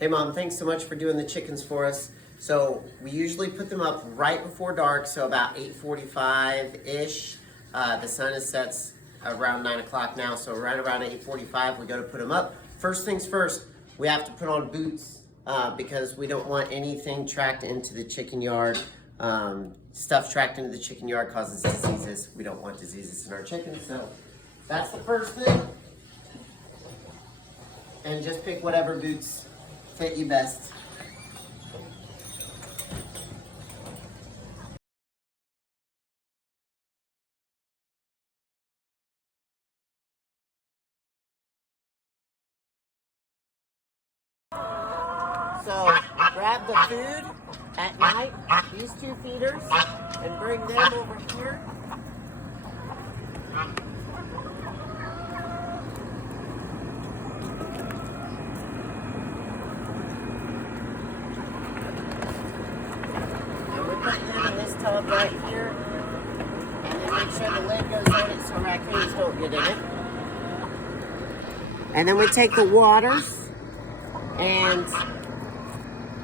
Hey Mom, thanks so much for doing the chickens for us. So we usually put them up right before dark, so about 8:45-ish. The sun is sets around 9 o'clock now, so right around 8:45 we go to put them up. First things first, we have to put on boots because we don't want anything tracked into the chicken yard. Stuff tracked into the chicken yard causes diseases. We don't want diseases in our chickens, so that's the first thing. And just pick whatever boots fit you best. So grab the food at night, these 2 feeders, and bring them over here. And we put them in this tub right here. And then make sure the lid goes on it so raccoons don't get in it. And then we take the waters and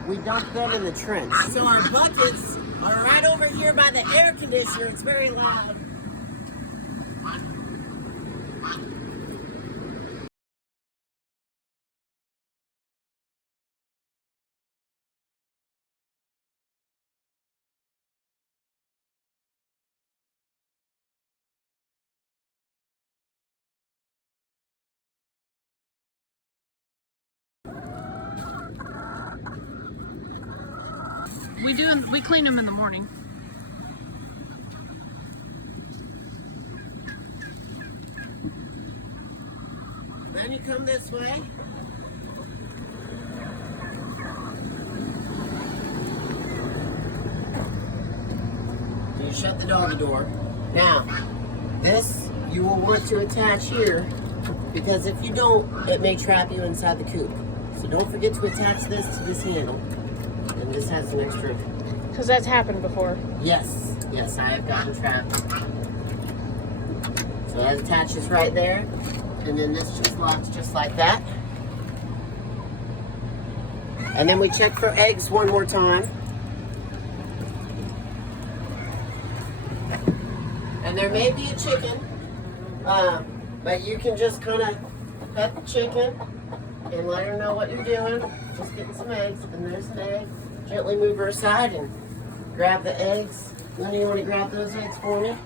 we dump them in the trench. So our buckets are right over here by the air conditioner. It's very loud. We clean them in the morning. Then you come this way. You shut the doggy door. Now, this you will want to attach here because if you don't, it may trap you inside the coop. So don't forget to attach this to this handle. And this has an extra. Because that's happened before. Yes, I have gotten trapped. So that attaches right there. And then this just locks just like that. And then we check for eggs one more time. And there may be a chicken, but you can just kind of pet the chicken and let her know what you're doing. Just getting some eggs, and there's an egg. Gently move her aside and grab the eggs. Linda, you want to grab those eggs for me?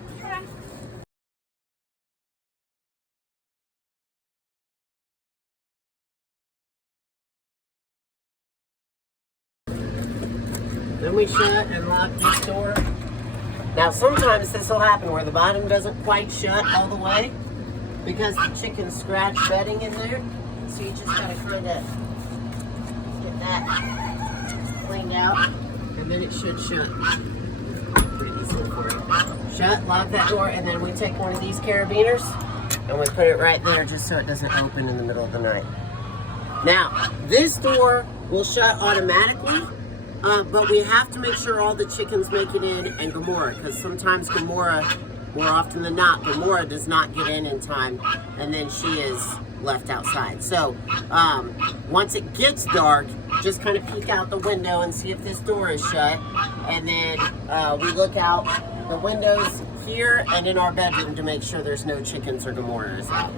Then we shut and lock this door. Now sometimes this will happen where the bottom doesn't quite shut all the way because the chickens scratch bedding in there. So you just gotta kind of get that cleaned out and then it should shut pretty easily for you. Shut, lock that door, and then we take one of these carabiners and we put it right there just so it doesn't open in the middle of the night. Now, this door will shut automatically. But we have to make sure all the chickens make it in and Gamora, because sometimes Gamora, more often than not, Gamora does not get in time, and then she is left outside. So once it gets dark, just kind of peek out the window and see if this door is shut, and then we look out the windows here and in our bedroom to make sure there's no chickens or Gamoras out.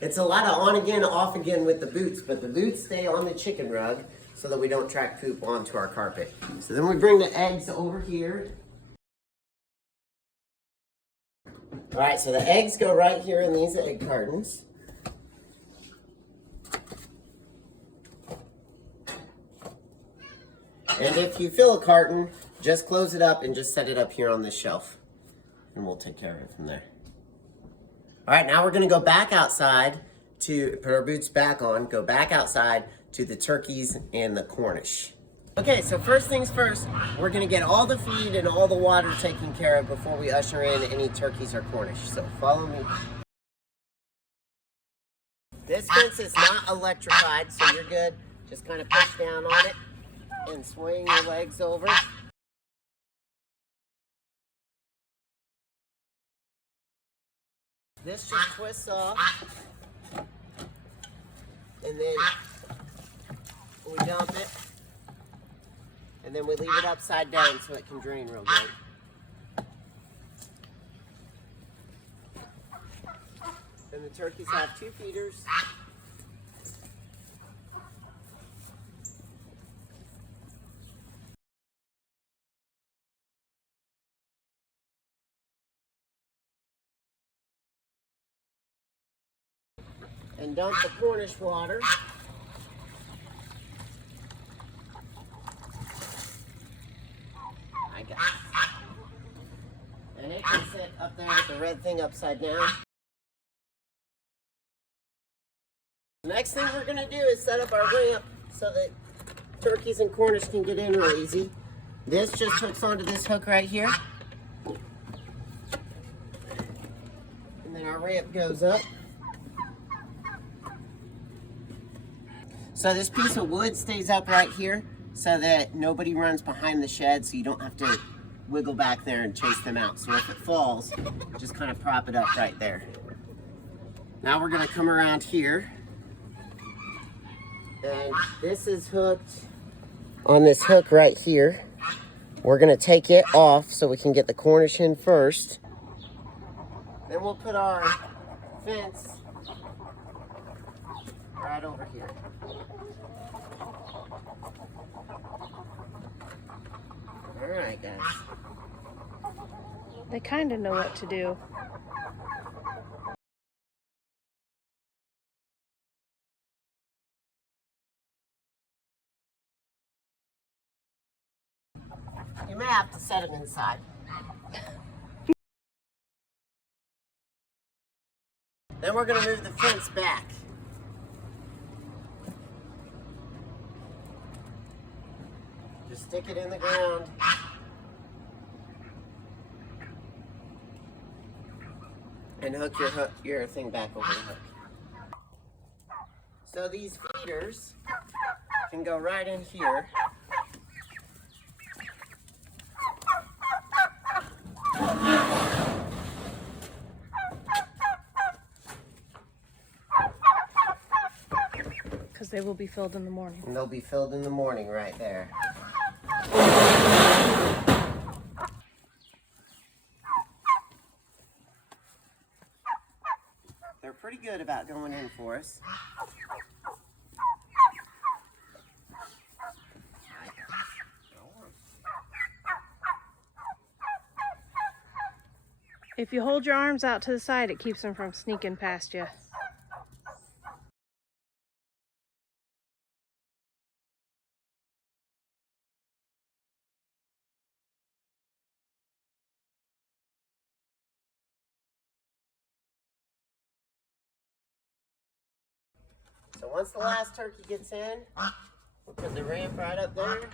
It's a lot of on again, off again with the boots, but the boots stay on the chicken rug so that we don't track poop onto our carpet. So then we bring the eggs over here. All right, so the eggs go right here in these egg cartons. And if you fill a carton, just close it up and just set it up here on this shelf. And we'll take care of it from there. All right, now we're gonna go back outside to put our boots back on, go back outside to the turkeys and the Cornish. Okay, so first things first, we're gonna get all the feed and all the water taken care of before we usher in any turkeys or Cornish. So follow me. This fence is not electrified, so you're good. Just kind of push down on it and swing your legs over. This just twists off. And then we dump it, and then we leave it upside down so it can drain real good. And the turkeys have 2 feeders. And dump the Cornish water. I got it. And it can sit up there with the red thing upside down. The next thing we're going to do is set up our ramp so that turkeys and Cornish can get in real easy. This just hooks onto this hook right here. And then our ramp goes up. So this piece of wood stays up right here so that nobody runs behind the shed, so you don't have to wiggle back there and chase them out. So if it falls, just kind of prop it up right there. Now we're gonna come around here. And this is hooked on this hook right here. We're gonna take it off so we can get the Cornish in first. Then we'll put our fence right over here. Alright, guys. They kind of know what to do. You may have to set them inside. Then we're going to move the fence back. Just stick it in the ground. And hook your thing back over the hook. So these feeders can go right in here. Because they will be filled in the morning. And they'll be filled in the morning right there. They're pretty good about going in for us. If you hold your arms out to the side, it keeps them from sneaking past you. So once the last turkey gets in, we'll put the ramp right up there.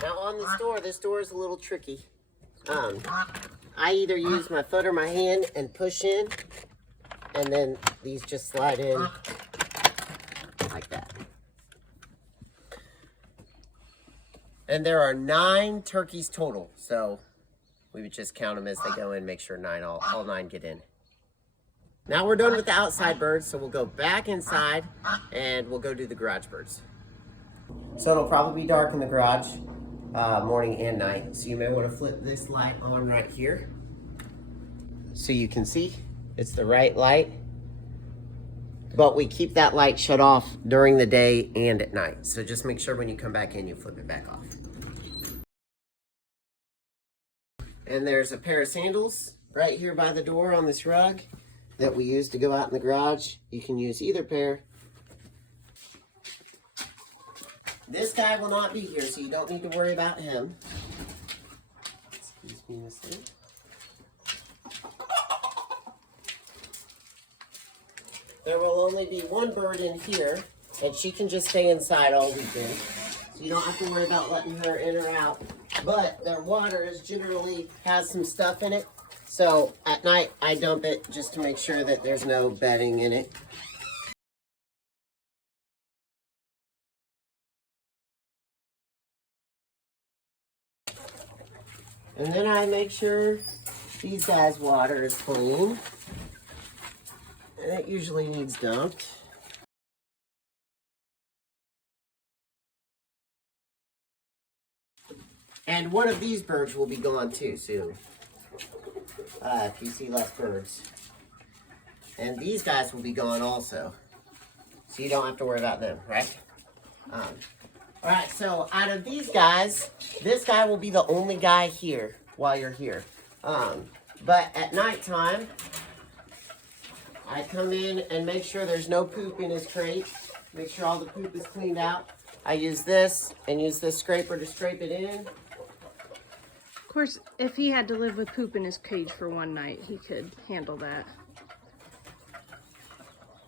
Now on this door is a little tricky. I either use my foot or my hand and push in, and then these just slide in like that. And there are 9 turkeys total, so we would just count them as they go in, make sure all 9 get in. Now we're done with the outside birds, so we'll go back inside and we'll go do the garage birds. So it'll probably be dark in the garage, morning and night. So you may want to flip this light on right here so you can see it's the right light. But we keep that light shut off during the day and at night. So just make sure when you come back in, you flip it back off. And there's a pair of sandals right here by the door on this rug that we use to go out in the garage. You can use either pair. This guy will not be here, so you don't need to worry about him. Excuse me, mister. There will only be one bird in here, and she can just stay inside all weekend. So you don't have to worry about letting her in or out. But their water is generally has some stuff in it. So at night, I dump it just to make sure that there's no bedding in it. And then I make sure these guys' water is clean. And it usually needs dumped. And one of these birds will be gone too soon. If you see less birds. And these guys will be gone also. So you don't have to worry about them, right? Alright, so out of these guys, this guy will be the only guy here while you're here. But at nighttime, I come in and make sure there's no poop in his crate. Make sure all the poop is cleaned out. I use this and use this scraper to scrape it in. Of course, if he had to live with poop in his cage for one night, he could handle that.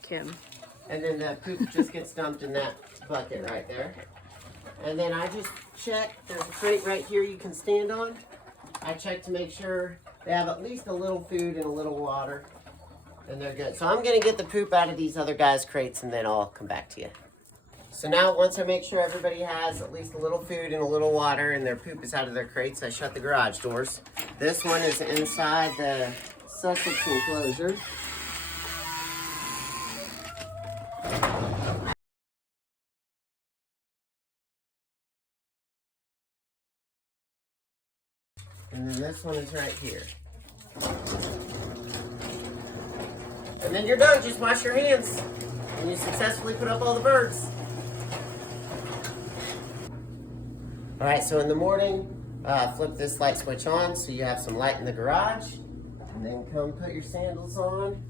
Kim. And then the poop just gets dumped in that bucket right there. And then I just check, there's a crate right here you can stand on. I check to make sure they have at least a little food and a little water. And they're good. So I'm gonna get the poop out of these other guys' crates and then I'll come back to you. So now once I make sure everybody has at least a little food and a little water and their poop is out of their crates, I shut the garage doors. This one is inside the Sussex enclosure. And then this one is right here. And then you're done, just wash your hands. And you successfully put up all the birds. All right, so in the morning, flip this light switch on so you have some light in the garage. And then come put your sandals on.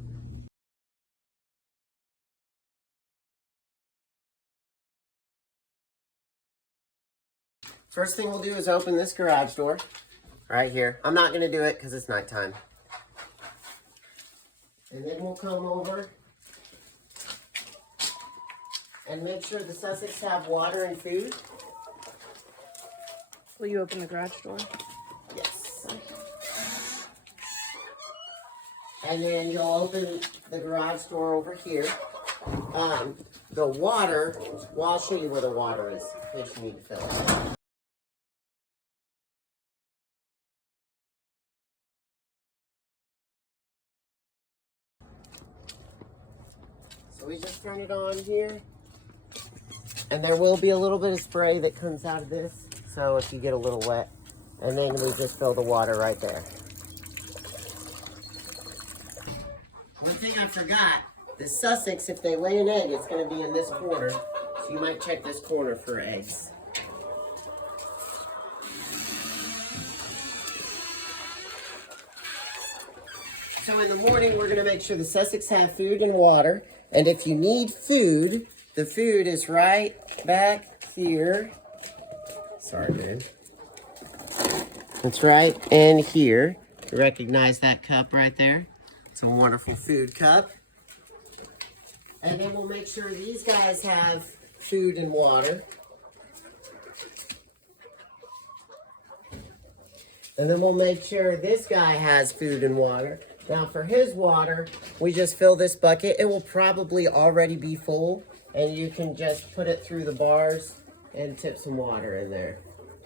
First thing we'll do is open this garage door right here. I'm not gonna do it because it's nighttime. And then we'll come over and make sure the Sussex have water and food. Will you open the garage door? Yes. And then you'll open the garage door over here. The water, well, I'll show you where the water is in case you need to fill it. So we just turn it on here. And there will be a little bit of spray that comes out of this. So if you get a little wet. And then we just fill the water right there. One thing I forgot, the Sussex, if they lay an egg, it's going to be in this corner. So you might check this corner for eggs. So in the morning, we're going to make sure the Sussex have food and water. And if you need food, the food is right back here. Sorry, man. It's right in here. You recognize that cup right there? It's a wonderful food cup. And then we'll make sure these guys have food and water. And then we'll make sure this guy has food and water. Now for his water, we just fill this bucket. It will probably already be full. And you can just put it through the bars and tip some water in there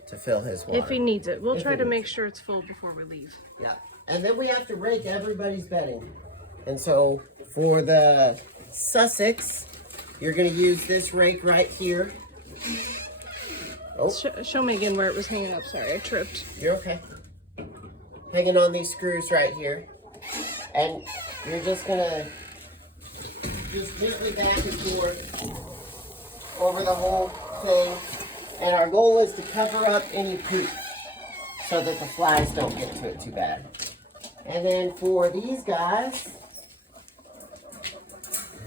to fill his water. If he needs it. We'll try to make sure it's full before we leave. Yeah. And then we have to rake everybody's bedding. And so for the Sussex, you're going to use this rake right here. Oh. Show me again where it was hanging up. Sorry, I tripped. You're okay. Hanging on these screws right here. And you're just going to just gently back and forth over the whole thing. And our goal is to cover up any poop so that the flies don't get to it too bad. And then for these guys,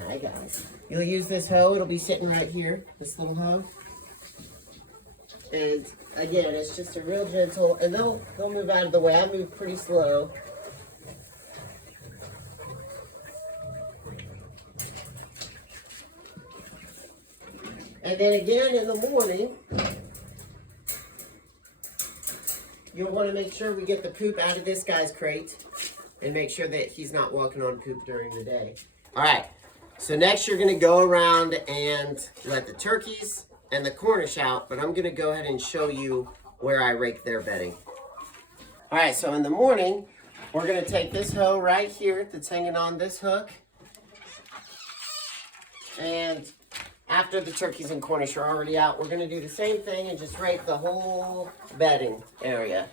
hi guys, you'll use this hoe. It'll be sitting right here, this little hoe. And again, it's just a real gentle, and they'll move out of the way. I move pretty slow. And then again in the morning, you'll want to make sure we get the poop out of this guy's crate and make sure that he's not walking on poop during the day. All right, so next you're going to go around and let the turkeys and the Cornish out, but I'm going to go ahead and show you where I rake their bedding. All right, so in the morning, we're going to take this hoe right here that's hanging on this hook, and after the turkeys and Cornish are already out, we're gonna do the same thing and just rake the whole bedding area.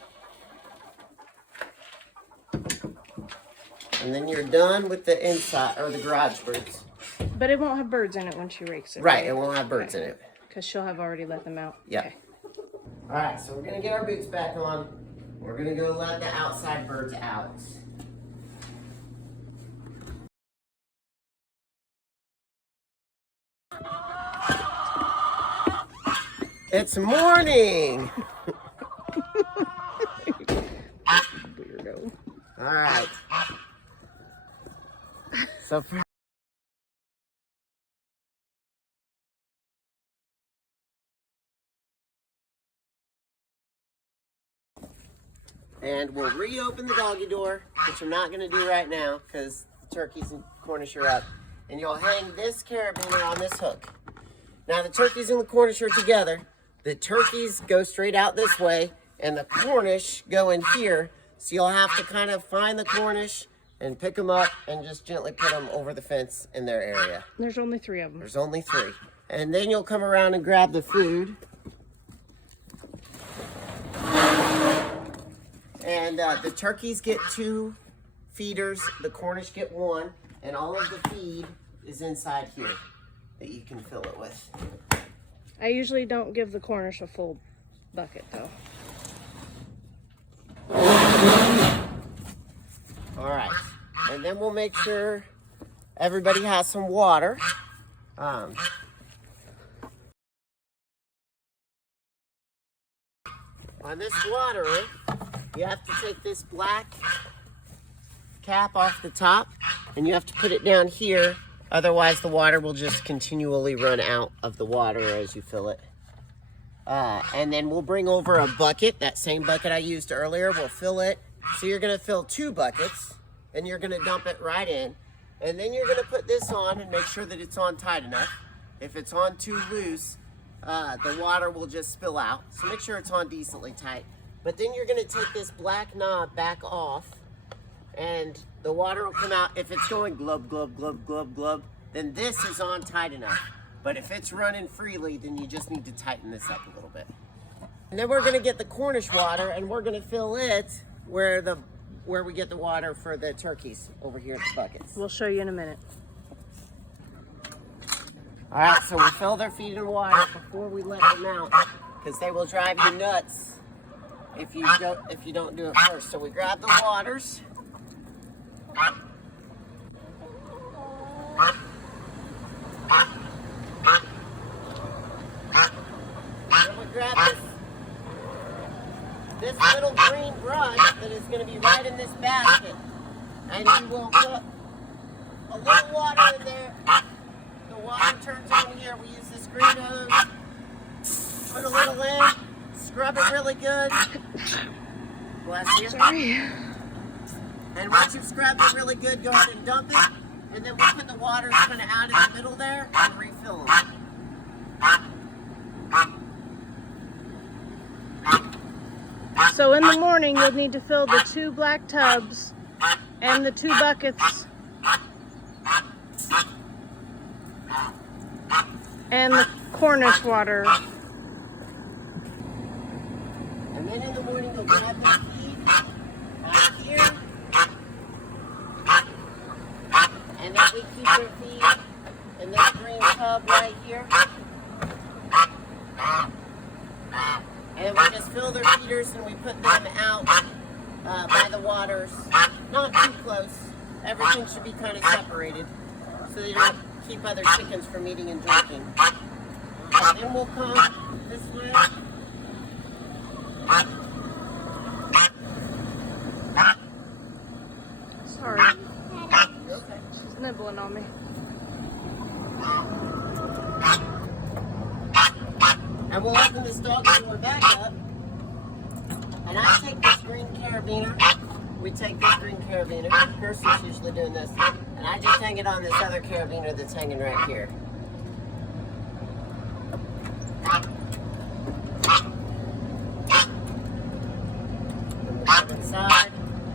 And then you're done with the inside, or the garage birds. But it won't have birds in it when she rakes it. Right, it won't have birds in it. Because she'll have already let them out. Yeah. Okay. Alright, so we're gonna get our boots back on. We're gonna go let the outside birds out. It's morning! Weirdo. Alright. So for and we'll reopen the doggy door, which I'm not gonna do right now because the turkeys and Cornish are up. And you'll hang this carabiner on this hook. Now the turkeys and the Cornish are together. The turkeys go straight out this way and the Cornish go in here. So you'll have to kind of find the Cornish and pick them up and just gently put them over the fence in their area. There's only 3 of them. There's only 3. And then you'll come around and grab the food. And the turkeys get 2 feeders, the Cornish get 1, and all of the feed is inside here that you can fill it with. I usually don't give the Cornish a full bucket though. All right, and then we'll make sure everybody has some water. On this water, you have to take this black cap off the top and you have to put it down here. Otherwise, the water will just continually run out of the water as you fill it. And then we'll bring over a bucket, that same bucket I used earlier. We'll fill it. So you're going to fill 2 buckets and you're going to dump it right in. And then you're going to put this on and make sure that it's on tight enough. If it's on too loose, the water will just spill out. So make sure it's on decently tight. But then you're going to take this black knob back off and the water will come out. If it's going glub, glub, glub, glub, glub, then this is on tight enough. But if it's running freely, then you just need to tighten this up a little bit. And then we're going to get the Cornish water and we're going to fill it where we get the water for the turkeys over here at the buckets. We'll show you in a minute. All right, so we fill their feed in water before we let them out because they will drive you nuts if you don't do it first. So we grab the waters. Then we grab this little green brush that is going to be right in this basket. And you will put a little water in there. The water turns on here. We use this green hose. Put a little in. Scrub it really good. Bless you. Sorry. And once you've scrubbed it really good, go ahead and dump it. And then we'll put the water kind of out in the middle there and refill them. So in the morning, you'll need to fill the 2 black tubs and the 2 buckets and the Cornish water. And then in the morning, you'll grab the feed out here. And then we keep their feed in this green tub right here. And we just fill their feeders and we put them out by the waters. Not too close. Everything should be kind of separated so they don't keep other chickens from eating and drinking. And then we'll come this way. Sorry. Okay. She's nibbling on me. And we'll open this doggy door back up. And I take this green carabiner. We take this green carabiner. Kirsten's usually doing this. And I just hang it on this other carabiner that's hanging right here. Inside.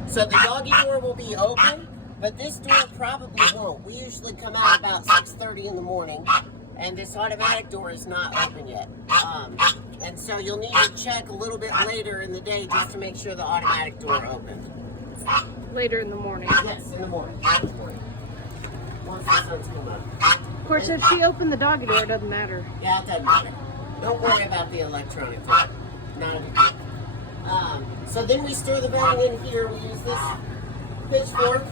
So the doggy door will be open, but this door probably won't. We usually come out about 6:30 in the morning, and this automatic door is not open yet. And so you'll need to check a little bit later in the day just to make sure the automatic door opens. Later in the morning. Yes, in the morning. In the morning. Once the sun's come up. Of course, if she opened the doggy door, it doesn't matter. Yeah, it doesn't matter. Don't worry about the electronic door. Not a big deal. So then we store the bedding in here. We use this pitchfork.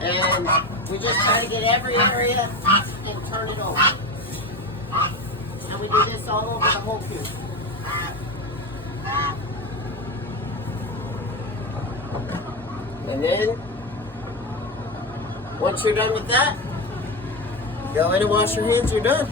And we just try to get every area and turn it over. And we do this all over the whole coop. And then, once you're done with that, go in and wash your hands, you're done.